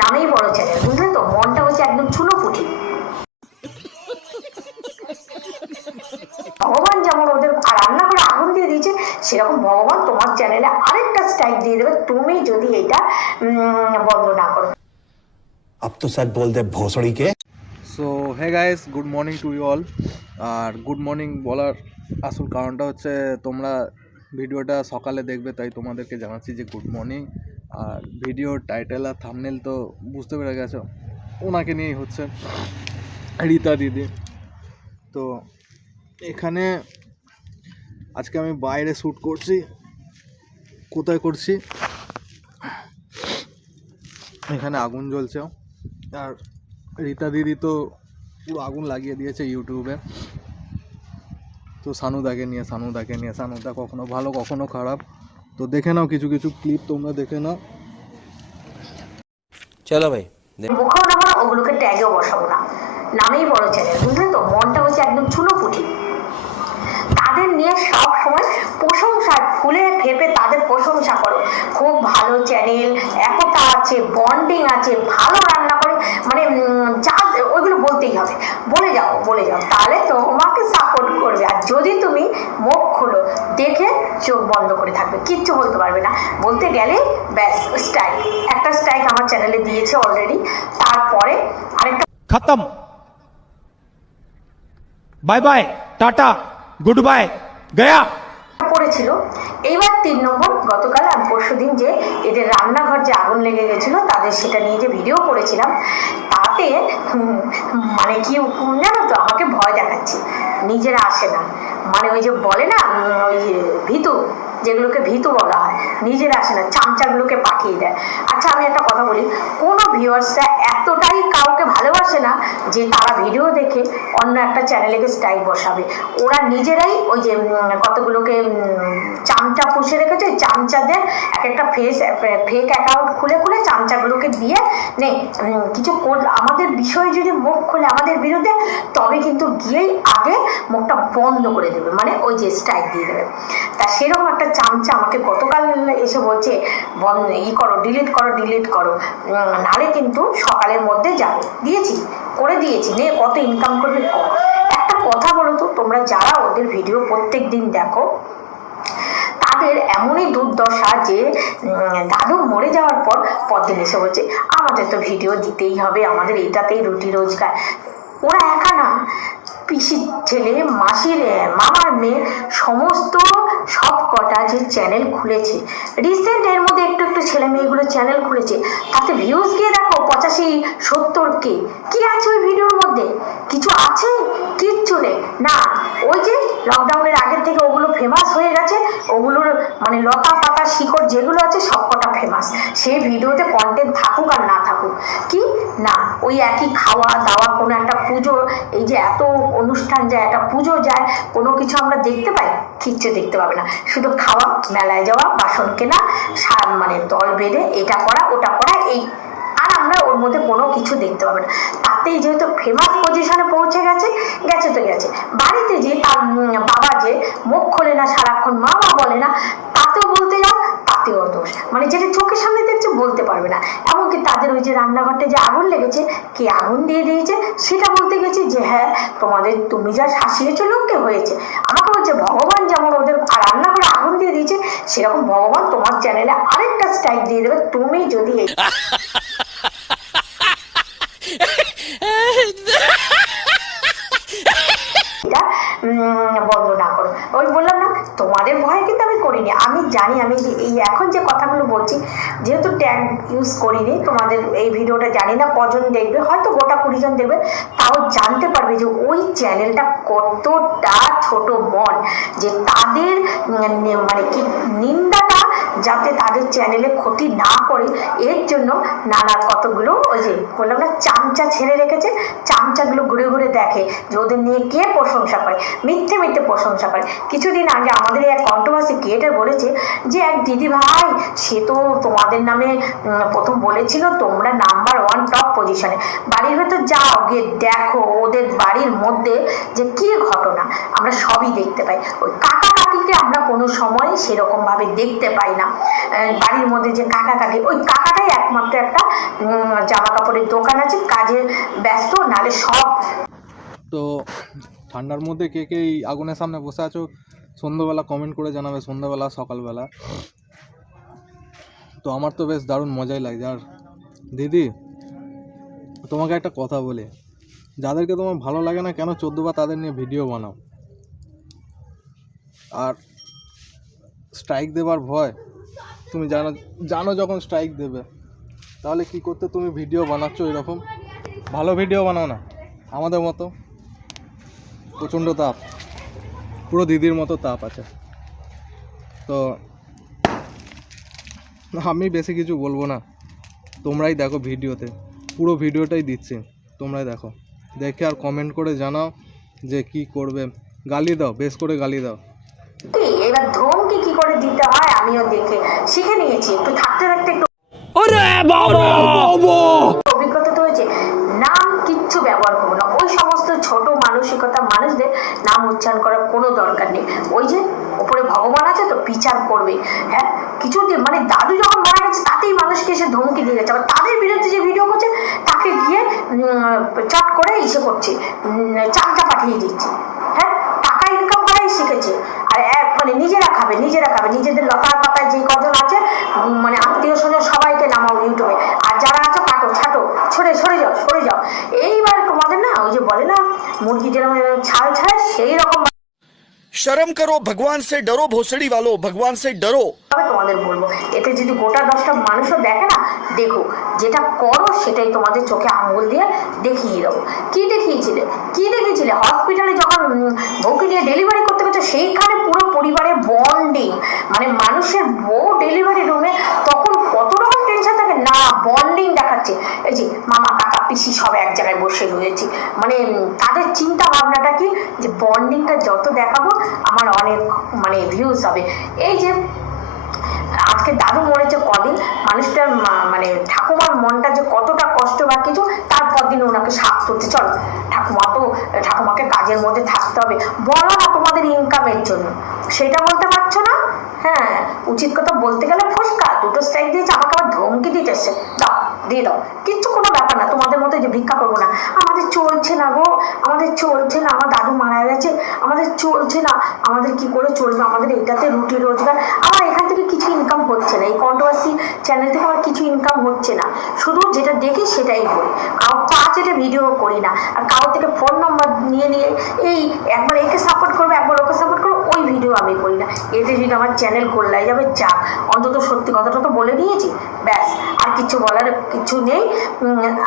নামেই বড় চ্যানেল, বুঝলে তো? মনটা হচ্ছে একদম চুনোপুটি। ভগবান যেমন ওদের রান্না করে আগুন দিয়ে দিয়েছে, সেরকম ভগবান তোমার চ্যানেলে আরেকটা স্ট্রাইক দিয়ে দেবে তুমি যদি এটা বন্ধ না করো। अब तो सच बोल दे भोसड़ी के। So hey guys, good morning to you all. আর গুড মর্নিং বলার আসল কারণটা হচ্ছে তোমরা ভিডিওটা সকালে দেখবে, তাই তোমাদেরকে জানাচ্ছি যে গুড মর্নিং। আর ভিডিওর টাইটেল আর থাম্বনেল তো বুঝতে পেরে গেছো, ওনাকে নিয়েই হচ্ছে, রীতা দিদি। তো এখানে আজকে আমি বাইরে শ্যুট করছি। কোথায় করছি? এখানে আগুন জ্বলছে, আর রীতা দিদি তো পুরো আগুন লাগিয়ে দিয়েছে ইউটিউবে। তো সানুদাকে নিয়ে সানুদা কখনো ভালো কখনো খারাপ। তো দেখে নাও কিছু কিছু ক্লিপ, তোমরা দেখে নাও। चलो भाई মুখেও নেবো না, ওগুলোকে ট্যাগেও বসাবো না, নামেই বড় চ্যানেল, বুঝলে তো? মনটা হচ্ছে একদম চুনোপুটি। তাদের নিয়ে সব সময় প্রশংসা, ফুলে ফেপে তাদের প্রশংসা করো, খুব ভালো চ্যানেল, একতা আছে, বন্ডিং আছে, ভালো রান্না করে, মানে যা ওইগুলো বলতেই হবে, বলে যাও তাহলে তোমাকে সাপোর্ট করবে। আর যদি তুমি মুখ খুলো, দেখে চোখ বন্ধ করে থাকবে, কিচ্ছু বলতে পারবে না, বলতে গেলে ব্যাস স্ট্রাইক। একটা স্ট্রাইক আমার চ্যানেলে দিয়েছে অলরেডি, তারপরে আরেকটা खत्म, bye bye, tata, goodbye, गया। পড়েছিল। এইবার 3 নম্বর, গতকাল আর পরশুদিন যে এদের রান্নাঘর যে আগুন লেগে গেছিল, তাদের সেটা নিয়ে যে ভিডিও করেছিলাম, তাতে মানে কি জানো তো, আমাকে ভয় দেখাচ্ছে, নিজেরা আসে না, মানে ওই যে বলে না ওই ভীতু, যেগুলোকে ভীতু বলা হয়, নিজেরা আসে না, চামচাগুলোকে পাঠিয়ে দেয়। আচ্ছা আমি একটা কথা বলি, কোনো ভিউয়ার্সরা এতটাই কাউকে ভালোবাসে না যে তারা ভিডিও দেখে অন্য একটা চ্যানেলেকে স্ট্রাইক বসাবে। ওরা নিজেরাই ওই যে কতগুলোকে চামচা পুষে রেখেছে, চামচাদের এক একটা ফেক অ্যাকাউন্ট খুলে চামচাগুলোকে দিয়ে নে কিছু আমাদের বিষয়ে যদি মুখ খুলে আমাদের বিরুদ্ধে, তবে কিন্তু গিয়েই আগে মুখটা বন্ধ করে দেবে, মানে ওই যে স্ট্রাইক দিয়ে দেবে। তা সেরকম একটা চামচা আমাকে গতকাল এসে বলছে বন্ধ ডিলিট করো, নালে কিন্তু সকালের মধ্যে যাবে। করে দিয়েছি, নে কত ইনকাম করবে কর। একটা কথা বলো তো, তোমরা যারা ওদের ভিডিও প্রত্যেক দিন দেখো, তাদের এমনই দুর্দশা যে দাদু মরে যাওয়ার পর পরদিন এসে বলছে আমাদের তো ভিডিও দিতেই হবে, আমাদের এইটাতেই রুটি রোজগার। ওরা একা না, পিসির ছেলে, মাসির মামার মেয়ে, সমস্ত সব কটা যে চ্যানেল খুলেছে রিসেন্ট, এর মধ্যে একটু ছেলে মেয়েগুলো চ্যানেল খুলেছে, তাতে ভিউজ গিয়ে দেখো 85-70K। কি আছে ওই ভিডিওর মধ্যে? কিছু আছে? কিচ্ছু নেই না। ওই যে লকডাউনের আগের থেকে ওগুলো ফেমাস হয়ে গেছে, ওগুলোর মানে লতা পাতা শিকড় যেগুলো আছে সবকটা ফেমাস। সেই ভিডিওতে কন্টেন্ট থাকুক আর না থাকুক, কি না ওই একই খাওয়া দাওয়া, কোনো একটা পুজো, এই যে এত অনুষ্ঠান যায়, একটা পুজো যায়, কোনো কিছু আমরা দেখতে পাই? কিচ্ছু দেখতে পাবে না, শুধু খাওয়া, মেলায় যাওয়া, বাসন কেনা, মানে দল বেঁধে এটা করা ওটা করা, এই। আর আমরা ওর মধ্যে কোনো কিছু দেখতে পাবে না। তাতেই যেহেতু ফেমাস পজিশনে পৌঁছে গেছে, বাড়িতে যে তার বাবা যে মুখ খোলে না, সারাক্ষণ মা বলে না, তাতেও বলতে যাও, তাতেও দোষ, মানে যেটা চোখের সামনে দেখছে বলতে পারবে না। এমনকি তাদের ওই যে রান্নাঘরটা যে আগুন লেগেছে, কে আগুন দিয়ে দিয়েছে সেটা বলতে গেছি যে হ্যাঁ তুমি যা শাসিয়েছো লোককে হয়েছে। আমাকে বলছে ভগবান যেমন ওদের রান্নাঘরে আগুন দিয়ে দিয়েছে, সেরকম ভগবান তোমার চ্যানেলে আরেকটা স্ট্রাইক দিয়ে দেবে তুমি যদি বন্ধ না করো। ওই বললাম না, তোমাদের ভয় কিন্তু আমি করিনি, আমি জানি, আমি এই এখন যে কথাগুলো বলছি, যেহেতু ট্যাগ ইউজ করিনি, তোমাদের এই ভিডিওটা জানি না কজন দেখবে, হয়তো গোটা 20 জন দেখবে, তাও জানতে পারবে যে ওই চ্যানেলটা কতটা ছোট মন, যে তাদের মানে কি নিন্দাটা যাতে তাদের চ্যানেলে ক্ষতি না করে, এর জন্য নানা কতগুলো ওই যে বললাম না চামচা ছেড়ে রেখেছে, চামচাগুলো ঘুরে ঘুরে দেখে যে ওদের নিয়ে কে প্রশংসা করে, মিথ্যে প্রশংসা করে। কিছুদিন আগে আমাদের এক কন্ট্রোভার্সি ক্রিয়েটর বলেছে যে এক দিদি ভাই, সে তো তোমাদের নামে প্রথম বলেছিল তোমরা নাম্বার 1 টপ পজিশনে, বাড়ির ভেতর যাও গিয়ে দেখো ওদের বাড়ির মধ্যে যে কি ঘটনা, আমরা সবই দেখতে পাই। ওই কাকা কাকিকে আমরা কোনো সময় সেরকম ভাবে দেখতে পাই না, বাড়ির মধ্যে যে কাকা কাকি, ওই কাকাটাই একমাত্র একটা জামা কাপড়ের দোকান আছে, কাজে ব্যস্ত, নালে সব। তো ঠান্ডার মধ্যে কে কে এই আগুনের সামনে বসে আছো সন্ধ্যাবেলা কমেন্ট করে জানাবে, সন্ধ্যাবেলা সকালবেলা। তো আমার তো বেশ দারুণ মজাই লাগছে। আর দিদি, তোমাকে একটা কথা বলি, যাদেরকে তোমার ভালো লাগে না কেন 14 বার তাদের নিয়ে ভিডিও বানাও। আর স্ট্রাইক দেবার ভয়, তুমি জানো যখন স্ট্রাইক দেবে তাহলে কি করতে তুমি ভিডিও বানাচ্ছ এরকম? ভালো ভিডিও বানাও না, আমাদের মতো প্রচণ্ড তাপ, পুরো দিদির মতো তাপ আছে। তো আমি বেশি কিছু বলবো না, তোমরাই দেখো ভিডিওতে, পুরো ভিডিওটাই দিচ্ছি, তোমরাই দেখো, দেখে আর কমেন্ট করে জানাও যে কি করবে। গালি দাও, বেশ করে গালি দাও। এবার ধমকি কি করে দিতে হয় আমিও দেখে শিখে নিয়েছি, একটু থাকতে থাকতে একটু অভিজ্ঞতা তো হয়েছে। নাম কিচ্ছু ব্যবহার করবো না, ওই সমস্ত ছোট মানসিকতা মানুষদের নাম উচ্চারণ করার কোনো দরকার নেই। ওই যে উপরে ভগবান আছে তো, বিচার করবে। হ্যাঁ, কিছু মানে দাদু যখন মারা গেছে তাতেই মানুষকে এসে ধমকি দিয়ে গেছে, আবার তাদের বিরুদ্ধে যে ভিডিও করছে তাকে গিয়ে চট করে ইসে করছে, চামচা পাঠিয়ে দিচ্ছে। হ্যাঁ, টাকা ইনকাম করাই শিখেছে। আর মানে নিজেরা খাবে, নিজেদের লতার পাতায় যে কজন আছে মানে আত্মীয় স্বজন সবাইকে নামাও ইউটিউবে, আর যারা আছে কাটো ছাটো, সরে যাও। এইবার তোমাদের না ওই যে বলে না মুরগি যেরকম ছাল ছাড়ে সেই রকম शर्म करो, भगवान से डरो, भोसड़ी वालों, भगवान से डरो। তোমাদের বলবো, এতে যদি গোটা 10টা মানুষও দেখে না, দেখো যেটা করো সেটাই তোমাদের চোখে আঙুল দিয়ে দেখিয়ে দেবো। কি দেখিয়েছিলে হসপিটালে যখন বউকে নিয়ে ডেলিভারি করতে গেছো, সেইখানে পুরো পরিবারের বন্ডিং, মানে মানুষের বউ ডেলিভারি রুমে তখন কত রকম টেনশন থাকে না, বন্ডিং দেখাচ্ছে। এই যে মামা কাকা পিসি সব এক জায়গায় বসে রয়েছে, মানে তাদের চিন্তা ভাবনাটা কি যে বন্ডিংটা যত দেখাবো আমার অনেক মানে ভিউজ হবে। এই যে আজকে দাদু মরেছে কদিন, মানুষটার মানে ঠাকুমার মনটা যে কতটা কষ্ট বা কিছু, তারপর দিন ওনাকে সাপ তুলতে চলো ঠাকুমাকে কাজের মধ্যে থাকতে হবে। বলো না তোমাদের ইনকামের জন্য, সেটা বলতে পারছো না। হ্যাঁ, উচিত কথা বলতে গেলে ফসকা দুটো স্ট্রাইক দিয়েছে, আমাকে আবার ধমকি দিতেছে, দিয়ে দাও, কিচ্ছু কোনো ব্যাপার না। তোমাদের মতো যে ভিক্ষা করবো না, আমাদের চলছে না গো, আমার দাদু মারা গেছে, আমাদের চলছে না, আমাদের কি করে চলবে, আমাদের এটাতে রুটি রোজগার, আমার এখান থেকে কিছু ইনকাম হচ্ছে না, এই কন্ট্রোভার্সি চ্যানেল থেকে আমার কিছু ইনকাম হচ্ছে না, শুধু যেটা দেখি সেটাই করি, কারো পা চেটে ভিডিও করি না, আর কারো থেকে ফোন নাম্বার নিয়ে এই একবার একে সাপোর্ট করবে একবার ওকে সাপোর্ট করবে, ওই ভিডিও আমি করি না। এতে যদি আমার চ্যানেল গোল্লায় যাবে যাক, অন্তত সত্যি কথাটা তো বলে নিয়েছি, ব্যাস আর কিছু বলার কিছু নেই।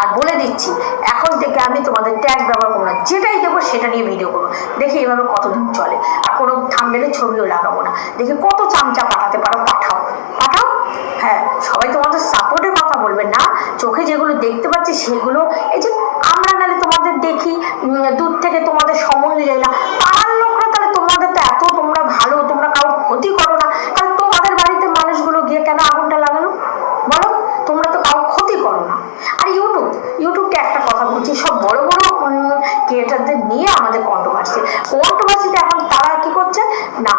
আর বলে দিচ্ছি, এখন থেকে আমি তোমাদের ট্যাগ ব্যবহার করবো না, যেটাই দেবো সেটা নিয়ে ভিডিও করবো, দেখি এভাবে কতদিন চলে। আর কোনো থাম্বনেলে ছবিও লাগাবো না, দেখি কত চামচা পাঠাতে পারো, পাঠাও। হ্যাঁ, সবাই তোমাদের সাপোর্টে কথা বলবে না, চোখে যেগুলো দেখতে পাচ্ছি সেগুলো, এই যে আমরা নাহলে তোমাদের দেখি দূর থেকে, তোমাদের সম্বন্ধে যাই না, পাড়ার লোকরা, তাহলে তোমাদের তো এত তোমরা ভালো, তোমরা কারো ক্ষতি করো না, তাহলে তোমাদের বাড়িতে মানুষগুলো গিয়ে কেন আগুনটা লাগালো বলো? তোমরা তো কারো ক্ষতি করো না। আর ইউটিউবকে একটা কথা বলছি, সব বড় বড় ক্রিয়েটারদের নিয়ে আমাদের কন্ট্রোভার্সিতে এখন তারা কি করছে না,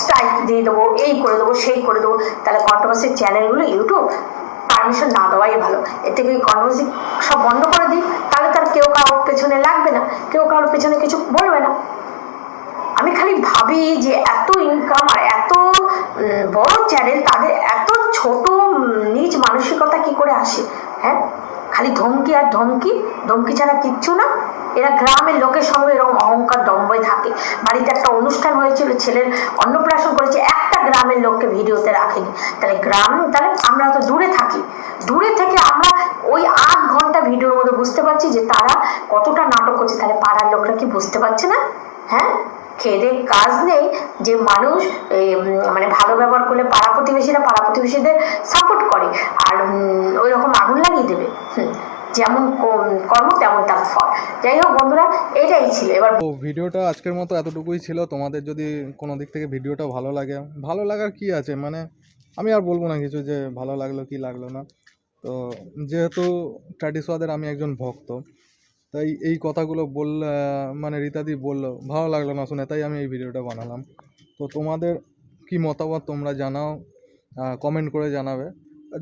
স্ট্রাইক দিয়ে দেবো, এই করে দেবো, সেই করে দেবো। তাহলে কন্ট্রোভার্সি চ্যানেলগুলো ইউটিউব পারমিশন না দেওয়াই ভালো। এর থেকে কন্ট্রোভার্সি সব বন্ধ করে দিই, তাহলে তার কেউ কারোর পেছনে লাগবে না, কেউ কারোর পেছনে কিছু বলবে না। আমি খালি ভাবি যে এত ইনকাম আর এত বড় চ্যানেল, তাদের এত ছোট নিজ মানসিকতা কি করে আসে? হ্যাঁ, খালি ধমকি আর ধমকি ছাড়া কিচ্ছু না। এরা গ্রামের লোকের সঙ্গে এরকম অহংকার দম্ভে থাকে। বাড়িতে একটা অনুষ্ঠান হয়েছিল, ছেলের অন্নপ্রাশন করেছে, একটা গ্রামের লোককে ভিডিওতে রাখেনি। তাহলে আমরা তো দূরে থেকে আমরা ওই 8 ঘন্টা ভিডিওর মধ্যে বুঝতে পারছি যে তারা কতটা নাটক করছে। তাহলে পাড়ার লোকরা কি বুঝতে পারছে না? হ্যাঁ, খেয়ে কাজ নেই যে মানুষ মানে ভালো ব্যবহার করলে পাড়া প্রতিবেশীদের সাপোর্ট করে, আর ওই রকম আগুন লাগিয়ে দেবে। যেমন কর্ম তেমন তার ফল। যাই হোক বন্ধুরা, এটাই ছিল। এবার ভিডিওটা আজকের মতো এতটুকুই ছিল। তোমাদের যদি কোনো দিক থেকে ভিডিওটা ভালো লাগার কি আছে, মানে আমি আর বলবো না কিছু যে ভালো লাগলো কি লাগলো না। তো যেহেতু ট্র্যাডিশওয়াদের আমি একজন ভক্ত, তাই এই কথাগুলো মানে রীতাদি বললো, ভালো লাগলো না শুনে, তাই আমি এই ভিডিওটা বানালাম। তো তোমাদের কি মতামত তোমরা জানাও, কমেন্ট করে জানাবে।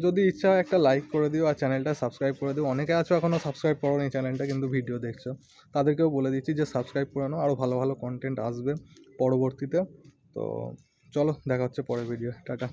যদি ইচ্ছা হয় একটা লাইক করে দিও আর চ্যানেলটা সাবস্ক্রাইব করে দিও। অনেকে আছো এখনও সাবস্ক্রাইব করো নি চ্যানেলটা, কিন্তু ভিডিও দেখছো, তাদেরকেও বলে দিচ্ছি যে সাবস্ক্রাইব করে নাও, আরও ভালো ভালো কন্টেন্ট আসবে পরবর্তীতে। তো চলো দেখা হচ্ছে পরের ভিডিও, টাটা।